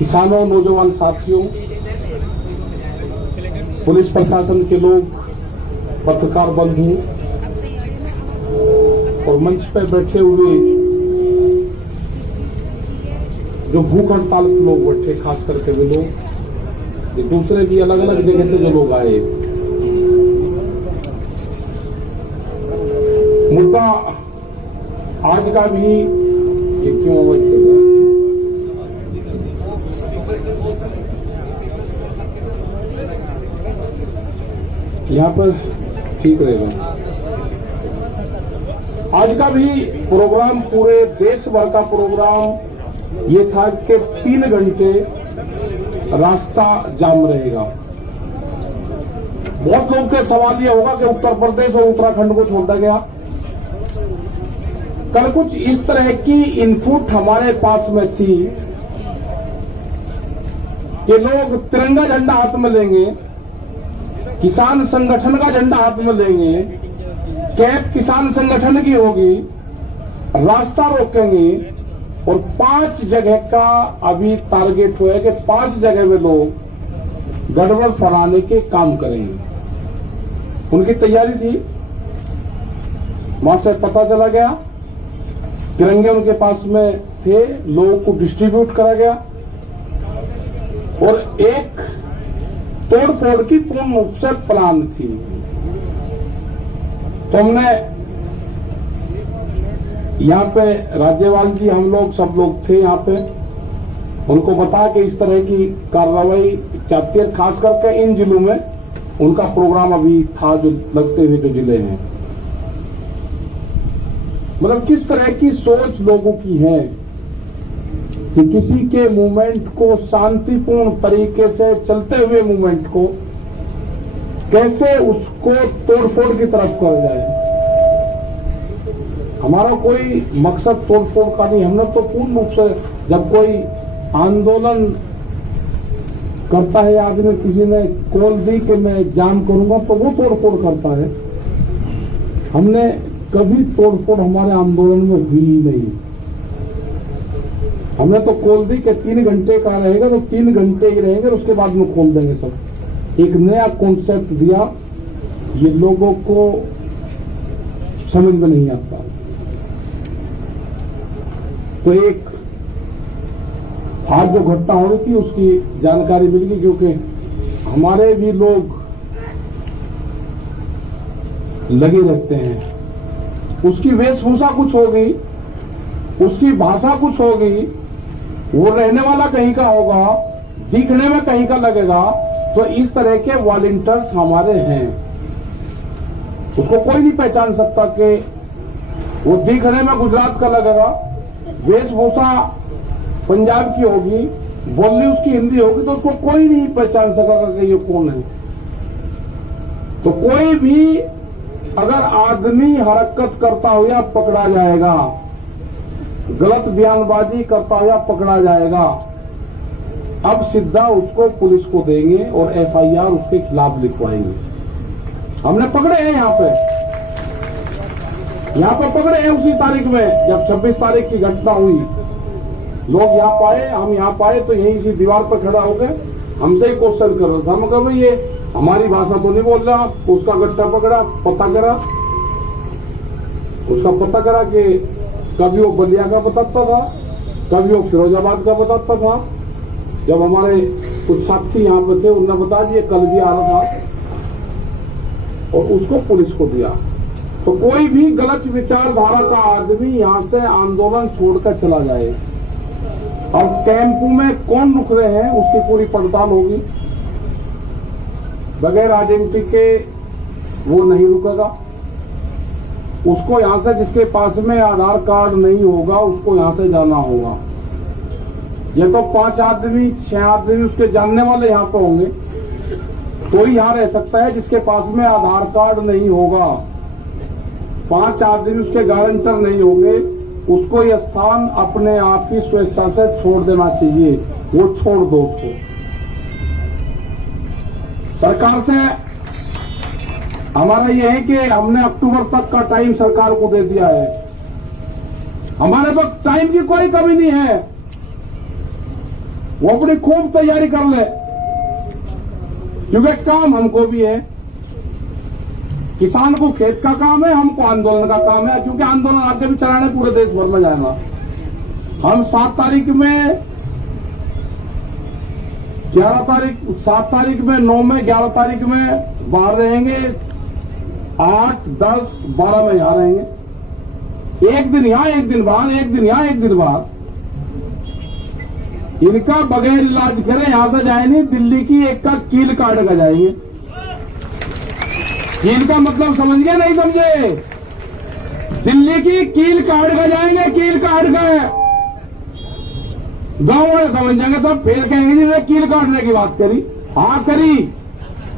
किसानों, नौजवान साथियों, पुलिस प्रशासन के लोग, पत्रकार बंधु और मंच पर बैठे हुए जो भूख हड़ताल के लोग बैठे, खास करके वे लोग, दूसरे भी अलग अलग जगह से जो लोग आए, मुद्दा आज का भी ये क्यों यहाँ पर ठीक रहेगा। आज का भी प्रोग्राम, पूरे देश भर का प्रोग्राम ये था कि 3 घंटे रास्ता जाम रहेगा। बहुत लोग के सवाल ये होगा कि उत्तर प्रदेश और उत्तराखंड को छोड़ा गया। कल कुछ इस तरह की इनपुट हमारे पास में थी कि लोग तिरंगा झंडा हाथ में लेंगे, किसान संगठन का झंडा हाथ में लेंगे, कैप किसान संगठन की होगी, रास्ता रोकेंगे और 5 जगह का अभी टारगेट हुआ है कि 5 जगह में लोग गड़बड़ फैलाने के काम करेंगे। उनकी तैयारी थी। वहां से पता चला गया, तिरंगे उनके पास में थे, लोगों को डिस्ट्रीब्यूट करा गया और एक तोड़ फोड़ की पूर्ण रूप से प्लान थी। तो हमने यहाँ पे राज्यपाल जी, हम लोग सब लोग थे यहाँ पे, उनको बता के इस तरह की कार्रवाई चाहती है। खास करके इन जिलों में उनका प्रोग्राम अभी था, जो लगते हुए जो जिले हैं, मतलब किस तरह की सोच लोगों की है कि किसी के मूवमेंट को, शांतिपूर्ण तरीके से चलते हुए मूवमेंट को कैसे उसको तोड़फोड़ की तरफ कर जाए। हमारा कोई मकसद तोड़फोड़ का नहीं। हमने तो पूर्ण रूप से, जब कोई आंदोलन करता है आदमी, किसी ने कॉल दी कि मैं जाम करूंगा, तो वो तोड़फोड़ करता है। हमने कभी तोड़फोड़ हमारे आंदोलन में हुई ही नहीं। हमने तो कॉल दी कि 3 घंटे का रहेगा तो 3 घंटे ही रहेंगे, उसके बाद में खोल देंगे सब। एक नया कॉन्सेप्ट दिया, ये लोगों को समझ में नहीं आता। तो एक आज जो घटना हो रही थी उसकी जानकारी मिल गई, क्योंकि हमारे भी लोग लगे रहते हैं। उसकी वेशभूषा कुछ हो गई, उसकी भाषा कुछ हो गई, वो रहने वाला कहीं का होगा, दिखने में कहीं का लगेगा। तो इस तरह के वॉलंटियर्स हमारे हैं। उसको कोई नहीं पहचान सकता कि वो दिखने में गुजरात का लगेगा, वेशभूषा पंजाब की होगी, बोली उसकी हिंदी होगी, तो उसको कोई नहीं पहचान सकेगा कि ये कौन है। तो कोई भी अगर आदमी हरकत करता हुआ पकड़ा जाएगा, गलत बयानबाजी करता हुआ पकड़ा जाएगा, अब सीधा उसको पुलिस को देंगे और एफआईआर उसके खिलाफ लिखवाएंगे। हमने पकड़े हैं यहाँ पे पकड़े हैं उसी तारीख में, जब 26 तारीख की घटना हुई। लोग यहाँ पाए, हम यहाँ पाए तो यहीं इसी दीवार पर खड़ा हो गए, हमसे ही क्वेश्चन कर रहा था। हम कहा भाई ये हमारी भाषा तो नहीं बोल रहा। उसका गट्टा पकड़ा, पता करा, उसका पता करा कि कभी वो बलिया का बताता था, कभी वो फिरोजाबाद का बताता था। जब हमारे कुछ साथी यहाँ पे थे, उन्होंने बता दिया कल भी आ रहा था, और उसको पुलिस को दिया। तो कोई भी गलत विचारधारा का आदमी यहाँ से आंदोलन छोड़कर चला जाए, और कैंप में कौन रुक रहे हैं उसकी पूरी पड़ताल होगी। बगैर आइडेंटिटी के वो नहीं रुकेगा। उसको यहां से, जिसके पास में आधार कार्ड नहीं होगा, उसको यहां से जाना होगा। ये तो 5 आदमी 6 आदमी उसके जानने वाले यहां पे होंगे, कोई यहां रह सकता है जिसके पास में आधार कार्ड नहीं होगा। 5 आदमी उसके गारंटर नहीं होंगे, उसको यह स्थान अपने आप ही स्वेच्छा से छोड़ देना चाहिए। वो छोड़ दो उसको। सरकार से हमारा यह है कि हमने अक्टूबर तक का टाइम सरकार को दे दिया है। हमारे पास टाइम की कोई कमी नहीं है। वो अपनी खूब तैयारी कर ले, क्योंकि काम हमको भी है। किसान को खेत का काम है, हमको आंदोलन का काम है, क्योंकि आंदोलन आगे भी चलाने पूरे देश भर में जाएगा। हम 7 तारीख में 7 तारीख में 9 में 11 तारीख में बाहर रहेंगे, 8, 10, 12 में यहां रहेंगे। एक दिन यहां, एक दिन बाहर, एक दिन यहां, एक दिन बाहर। इनका बगैर इलाज करे यहां से जाए नहीं, दिल्ली की एक का कील काट कर जाएंगे। इनका मतलब समझ गए नहीं समझे? दिल्ली की कील काट कर जाएंगे, कील काट कर। गांव वाले समझ जाएंगे सब, फिर कहेंगे जी ने कील काटने की बात करी। हाँ करी,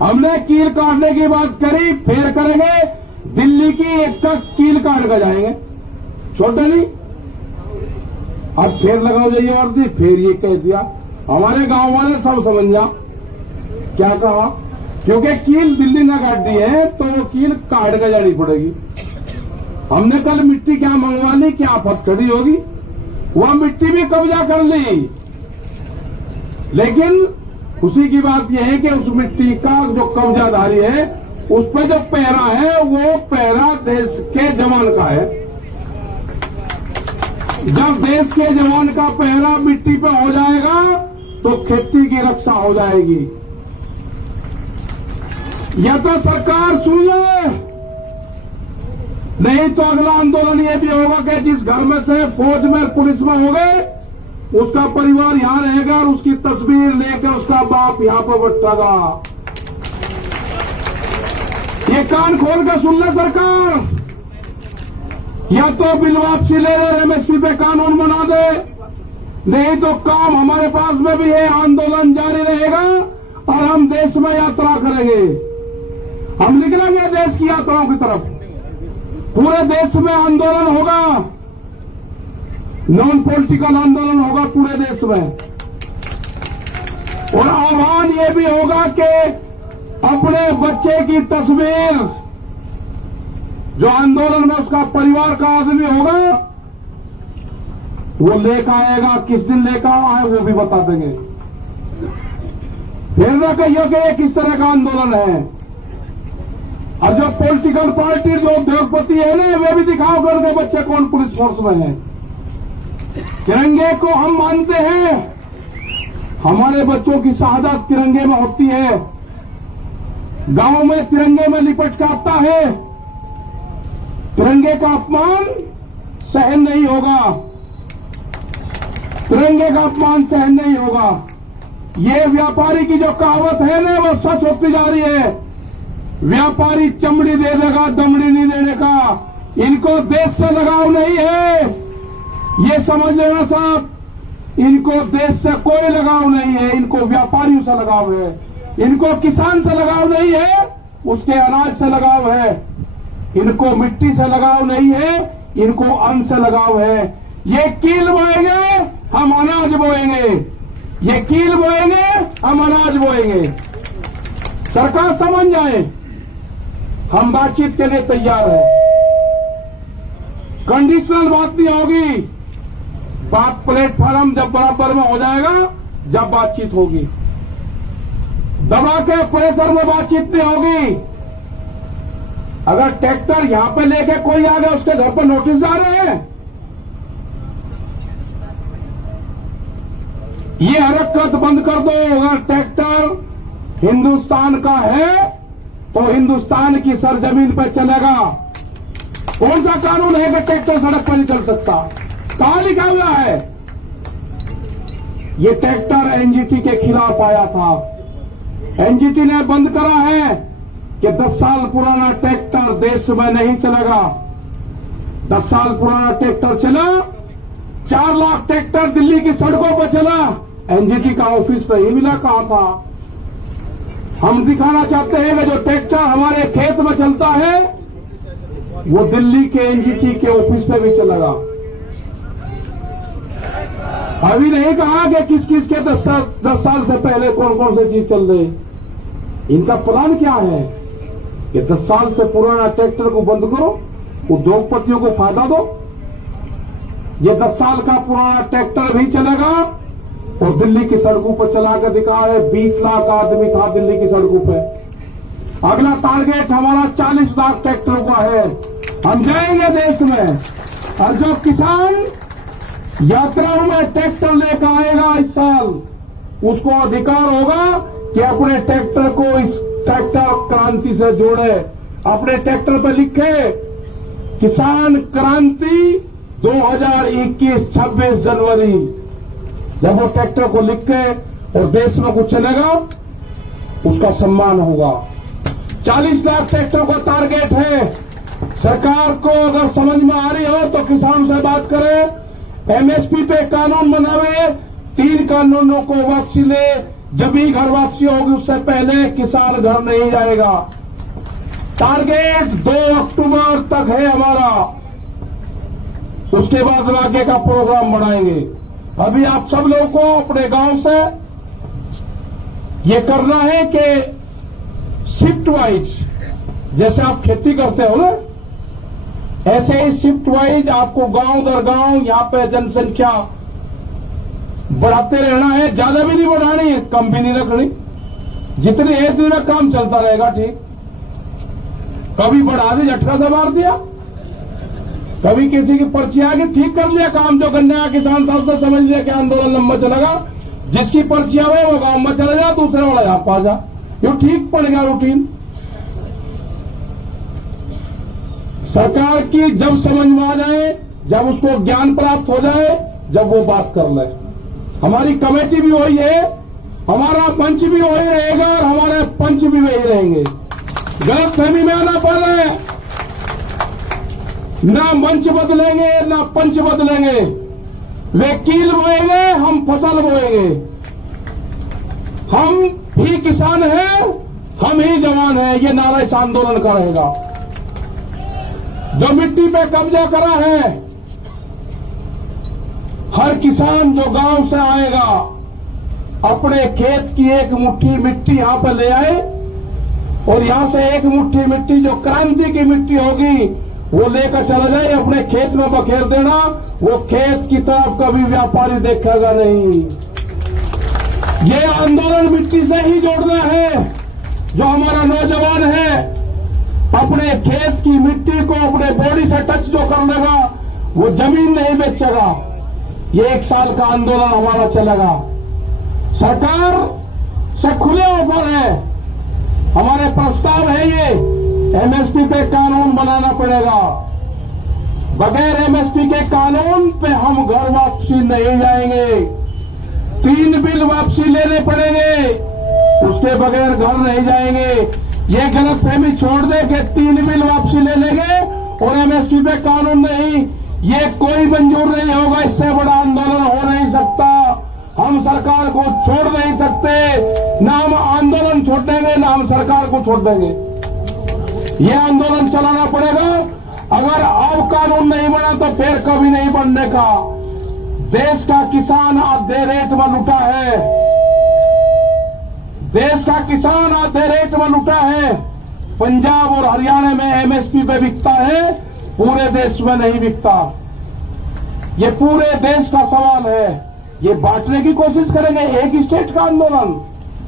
हमने कील काटने की बात करी, फिर करेंगे दिल्ली की एक का कील काट कर जाएंगे। छोटे नहीं, अब फिर लगाओ जाइए वर्दी, फिर ये कह दिया। हमारे गांव वाले सब समझ जा क्या कहा, क्योंकि कील दिल्ली ने काट दी है तो वो कील काट कर जानी पड़ेगी। हमने कल मिट्टी क्या मंगवा ली, क्या फटखड़ी होगी, वह मिट्टी भी कब्जा कर ली। लेकिन खुशी की बात यह है कि उस मिट्टी का जो कब्जाधारी है, उस पर जो पहरा है, वो पहरा देश के जवान का है। जब देश के जवान का पहरा मिट्टी पे हो जाएगा तो खेती की रक्षा हो जाएगी। या तो सरकार सुन ले, नहीं तो अगला आंदोलन ये भी होगा कि जिस घर में से फौज में पुलिस में हो गए, उसका परिवार यहां रहेगा और उसकी तस्वीर लेकर उसका बाप यहां पर बैठेगा। ये कान खोल कर सुन ले सरकार, या तो बिल वापसी ले ले, एमएसपी पे कानून बना दे, नहीं तो काम हमारे पास में भी है, आंदोलन जारी रहेगा और हम देश में यात्रा करेंगे। हम निकलेंगे देश की यात्राओं की तरफ, पूरे देश में आंदोलन होगा, नॉन पॉलिटिकल आंदोलन होगा पूरे देश में। और आह्वान ये भी होगा कि अपने बच्चे की तस्वीर, जो आंदोलन में उसका परिवार का आदमी होगा, वो लेकर आएगा। किस दिन लेकर आए वो भी बता देंगे। फिर न कहिए कि ये किस तरह का आंदोलन है। और जो पॉलिटिकल पार्टी, जो उद्योगपति है ना, वे भी दिखाओ करके बच्चे कौन पुलिस फोर्स में है। तिरंगे को हम मानते हैं, हमारे बच्चों की शहादत तिरंगे में होती है। गांव में तिरंगे में लिपट के आता है, तिरंगे का अपमान सहन नहीं होगा, तिरंगे का अपमान सहन नहीं होगा। ये व्यापारी की जो कहावत है ना, वो सच होती जा रही है। व्यापारी चमड़ी दे देगा, दमड़ी नहीं देने का। इनको देश से लगाव नहीं है, ये समझ लेना साहब। इनको देश से कोई लगाव नहीं है, इनको व्यापारियों से लगाव है। इनको किसान से लगाव नहीं है, उसके अनाज से लगाव है। इनको मिट्टी से लगाव नहीं है, इनको अन्न से लगाव है। ये कील बोएंगे, हम अनाज बोएंगे। ये कील बोएंगे, हम अनाज बोएंगे। सरकार समझ जाए, हम बातचीत के लिए तैयार है। कंडीशनल बात नहीं होगी, बात प्लेटफॉर्म जब बराबर में हो जाएगा, जब बातचीत होगी। दबा के प्रेशर में बातचीत नहीं होगी। अगर ट्रैक्टर यहां पे लेके कोई आ गया, उसके घर पर नोटिस जा रहे हैं। ये हरकत बंद कर दो। अगर ट्रैक्टर हिंदुस्तान का है तो हिंदुस्तान की सरजमीन पर चलेगा। कौन सा कानून है कि ट्रैक्टर सड़क पर नहीं चल सकता? कहां लिखा हुआ है? ये ट्रैक्टर एनजीटी के खिलाफ आया था, एनजीटी ने बंद करा है कि 10 साल पुराना ट्रैक्टर देश में नहीं चलेगा। 10 साल पुराना ट्रैक्टर चला, 4 लाख ट्रैक्टर दिल्ली की सड़कों पर चला, एनजीटी का ऑफिस तो ही मिला कहां था? हम दिखाना चाहते हैं कि जो ट्रैक्टर हमारे खेत में चलता है वो दिल्ली के एनजीटी के ऑफिस पे भी चलेगा। अभी नहीं कहा कि किस किस के 10 साल से पहले कौन कौन सी चीज चल रही। इनका प्लान क्या है कि 10 साल से पुराना ट्रैक्टर को बंद करो, उद्योगपतियों को फायदा दो। ये 10 साल का पुराना ट्रैक्टर भी चलेगा और दिल्ली की सड़कों पर चला कर दिखाए 20 लाख आदमी था दिल्ली की सड़कों पे। अगला टारगेट हमारा 40 लाख ट्रैक्टरों का है। हम जाएंगे देश में, और जो किसान यात्राओं में ट्रैक्टर लेकर आएगा इस साल, उसको अधिकार होगा कि अपने ट्रैक्टर को इस ट्रैक्टर क्रांति से जोड़े। अपने ट्रैक्टर पर लिखे किसान क्रांति 2021 26 जनवरी। जब वो ट्रैक्टर को लिख के और देश में कुछ चलेगा, उसका सम्मान होगा। 40 लाख ट्रैक्टरों का टारगेट है। सरकार को अगर समझ में आ रही हो तो किसान से बात करें, एमएसपी पे कानून बनावे, 3 कानूनों को वापसी ले। जब भी घर वापसी होगी उससे पहले किसान घर नहीं जाएगा। टारगेट 2 अक्टूबर तक है हमारा, उसके बाद आगे का प्रोग्राम बढ़ाएंगे। अभी आप सब लोगों को अपने गांव से ये करना है कि शिफ्ट वाइज, जैसे आप खेती करते हो ना, ऐसे ही शिफ्ट वाइज आपको गांव दर गांव यहां पे जनसंख्या बढ़ाते रहना है। ज्यादा भी नहीं बढ़ानी है, कम भी नहीं रखनी। जितनी एक दिन में काम चलता रहेगा, ठीक। कभी बढ़ा दी, झटका से मार दिया, कभी किसी की पर्ची आ गई, ठीक कर लिया काम। जो गन्ने का किसान था उसने समझ लिया कि आंदोलन लंबा चलेगा, जिसकी पर्ची आवे वो गांव में चले जा, दूसरे वाला यहां पा जा। ये ठीक पड़ गया रूटीन। सरकार की जब समझ में आ जाए, जब उसको ज्ञान प्राप्त हो जाए, जब वो बात कर ले। हमारी कमेटी भी वही है, हमारा मंच भी वही रहेगा और हमारे पंच भी वही रहेंगे। गलत फहमी में आना पड़ रहा है। ना मंच बदलेंगे ना पंच बदलेंगे। वे कील बोएंगे, हम फसल बोएंगे। हम भी किसान हैं, हम ही जवान हैं, ये नारा इस आंदोलन का रहेगा। जो मिट्टी पे कब्जा करा है, हर किसान जो गांव से आएगा अपने खेत की एक मुट्ठी मिट्टी यहां पर ले आए, और यहां से एक मुट्ठी मिट्टी जो क्रांति की मिट्टी होगी वो लेकर चला जाए, अपने खेत में बखेर देना। वो खेत की तरफ कभी व्यापारी देखेगा नहीं। ये आंदोलन मिट्टी से ही जोड़ना है। जो हमारा नौजवान है अपने खेत की मिट्टी को अपने बॉडी से टच जो कर लेगा, वो जमीन नहीं बेचेगा। ये 1 साल का आंदोलन हमारा चलेगा। सरकार से खुले ऑफर है, हमारे प्रस्ताव है ये, एमएसपी पे कानून बनाना पड़ेगा। बगैर एमएसपी के कानून पे हम घर वापसी नहीं जाएंगे। 3 बिल वापसी लेने पड़ेंगे, उसके बगैर घर नहीं जाएंगे। ये गलतफहमी छोड़ दे कि 3 बिल वापसी ले लेंगे और एमएसपी पे कानून नहीं, ये कोई मंजूर नहीं होगा। इससे बड़ा आंदोलन हो नहीं सकता। हम सरकार को छोड़ नहीं सकते। ना हम आंदोलन छोड़ेंगे, ना हम सरकार को छोड़ देंगे। ये आंदोलन चलाना पड़ेगा। अगर अब कानून नहीं बना तो फिर कभी नहीं बनने का। देश का किसान आधे रेट में लुटा है। देश का किसान आधे रेट में लुटा है। पंजाब और हरियाणा में एमएसपी पे बिकता है, पूरे देश में नहीं बिकता। ये पूरे देश का सवाल है। ये बांटने की कोशिश करेंगे, एक स्टेट का आंदोलन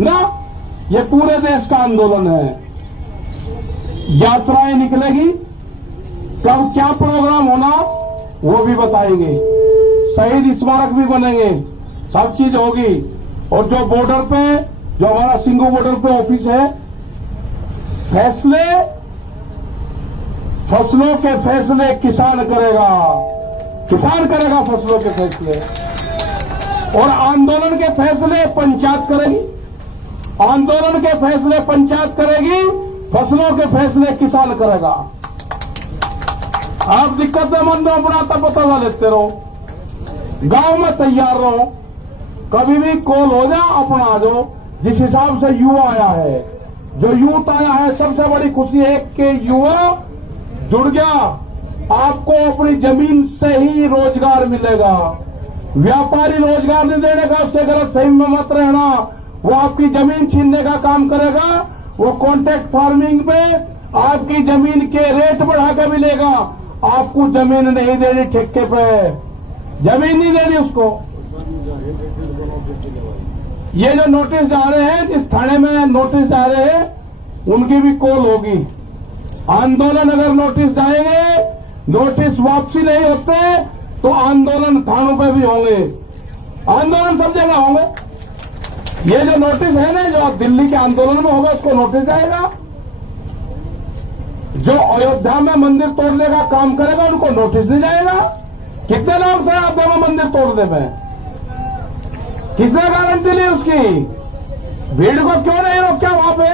ना, ये पूरे देश का आंदोलन है। यात्राएं निकलेगी, कब क्या प्रोग्राम होना वो भी बताएंगे। शहीद स्मारक भी बनेंगे, सब चीज होगी। और जो बॉर्डर पे, जो हमारा सिंगू बॉर्डर पे ऑफिस है, फैसले, फसलों के फैसले किसान करेगा। किसान करेगा फसलों के फैसले, और आंदोलन के फैसले पंचायत करेगी। आंदोलन के फैसले पंचायत करेगी, फसलों के फैसले किसान करेगा। आप दिक्कत मंद हो, अपना तब बता लेते रहो, गांव में तैयार रहो, कभी भी कॉल हो जा, अपना आ जाओ। जिस हिसाब से युवा आया है, जो यूथ आया है, सबसे बड़ी खुशी है कि युवा जुड़ गया। आपको अपनी जमीन से ही रोजगार मिलेगा। व्यापारी रोजगार नहीं देने का, उससे गलत फहमी में मत रहना। वो आपकी जमीन छीनने का काम करेगा। वो कॉन्ट्रैक्ट फार्मिंग में आपकी जमीन के रेट बढ़ाकर मिलेगा। आपको जमीन नहीं देनी, ठेके पे जमीन नहीं देनी उसको। ये जो नोटिस जा रहे हैं, जिस थाने में नोटिस जा रहे हैं, उनकी भी कॉल होगी। आंदोलन अगर नोटिस जाएंगे, नोटिस वापसी नहीं होते तो आंदोलन थानों पे भी होंगे, आंदोलन सब जगह होंगे। ये जो नोटिस है ना, जो दिल्ली के आंदोलन में होगा, उसको नोटिस आएगा। जो अयोध्या में मंदिर तोड़ने का काम करेगा, उनको नोटिस नहीं जाएगा। कितने लोग थे अयोध्या में मंदिर तोड़ने में? किसने गारंटी ली उसकी? भीड़ को क्यों नहीं रोका वहां पे?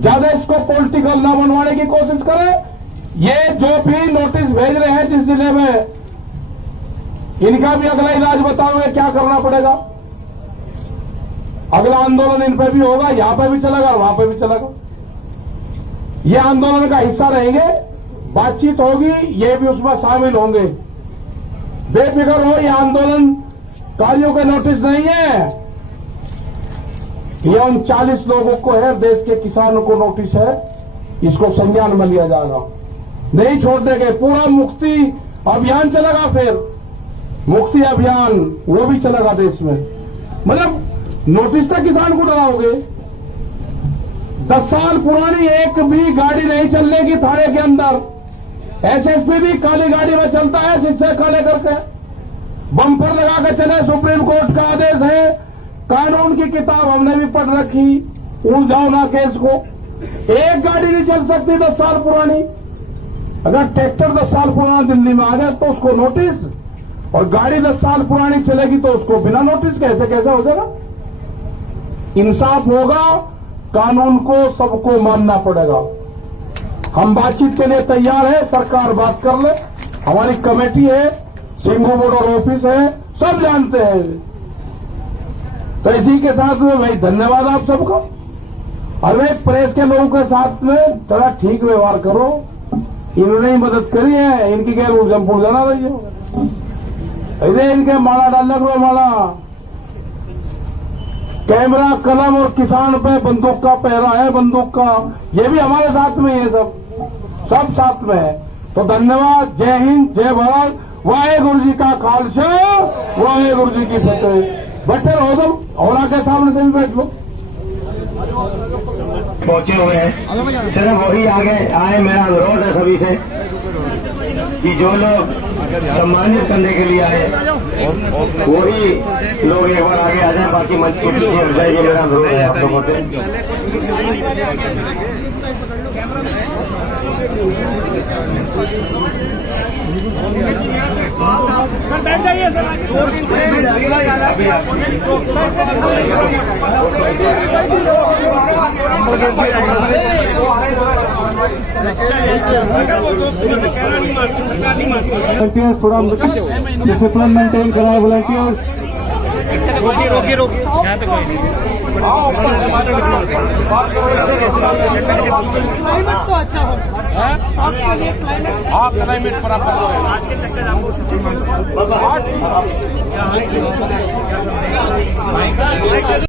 ज्यादा इसको पॉलिटिकल ना बनवाने की कोशिश करें। ये जो भी नोटिस भेज रहे हैं जिस जिले में, इनका भी अगला इलाज बताओगे क्या करना पड़ेगा। अगला आंदोलन इन पे भी होगा, यहां पे भी चलेगा और वहां पे भी चलेगा। ये आंदोलन का हिस्सा रहेंगे, बातचीत होगी, ये भी उसमें शामिल होंगे। बेफिक्र हो, ये आंदोलन कार्यों के नोटिस नहीं है, ये उन 40 लोगों को है, देश के किसानों को नोटिस है। इसको संज्ञान में लिया जाएगा, नहीं छोड़ देंगे। पूरा मुक्ति अभियान चलेगा, फिर मुक्ति अभियान वो भी चलेगा देश में। मतलब नोटिस तक किसान को डराओगे। 10 साल पुरानी एक भी गाड़ी नहीं चलने की थाने के अंदर। एसएसपी भी काली गाड़ी में चलता है, शीशे काले करके बम्पर लगा के चले। सुप्रीम कोर्ट का आदेश है, कानून की किताब हमने भी पढ़ रखी, उलझाओ ना केस को। एक गाड़ी नहीं चल सकती 10 साल पुरानी। अगर ट्रैक्टर 10 साल पुराना दिल्ली में आ जाए तो उसको नोटिस, और गाड़ी 10 साल पुरानी चलेगी तो उसको बिना नोटिस कैसे हो जाएगा? इंसाफ होगा, कानून को सबको मानना पड़ेगा। हम बातचीत के लिए तैयार है, सरकार बात कर ले, हमारी कमेटी है, सिंघू बॉर्डर ऑफिस है, सब जानते हैं। तो इसी के साथ में भाई धन्यवाद आप सबको। और भाई प्रेस के लोगों के साथ में थोड़ा ठीक व्यवहार करो। इन्होंने ही मदद करी है, इनकी क्या जमपुर जाना रही हो, ऐसे इनके माला डालने को माला। कैमरा, कलम और किसान पे बंदूक का पहरा है, बंदूक का। ये भी हमारे साथ में है, सब साथ में है। तो धन्यवाद, जय हिंद, जय भारत, वाहेगुरु जी का खालसा, वाहेगुरु जी की फतेह। बैठे रहो तुम, और आके सामने से भी बैठ लो। पहुंचे हुए हैं, सिर्फ वही आगे आए। मेरा अनुरोध है सभी से कि जो लोग सम्मानित करने के लिए आए वही लोग एक बार आगे आ जाए, बाकी मंच के पीछे हट जाए। ये मेरा अनुरोध है आप लोगों से। बैठ जाइए सर। थोड़ा डिसिप्लिन मेंटेन कराए वॉलंटियर्स। रोकिए यहाँ तक कोई नहीं। क्लाइमेट तो अच्छा हो, क्लाइमेट बराबर आज के चक्कर आपको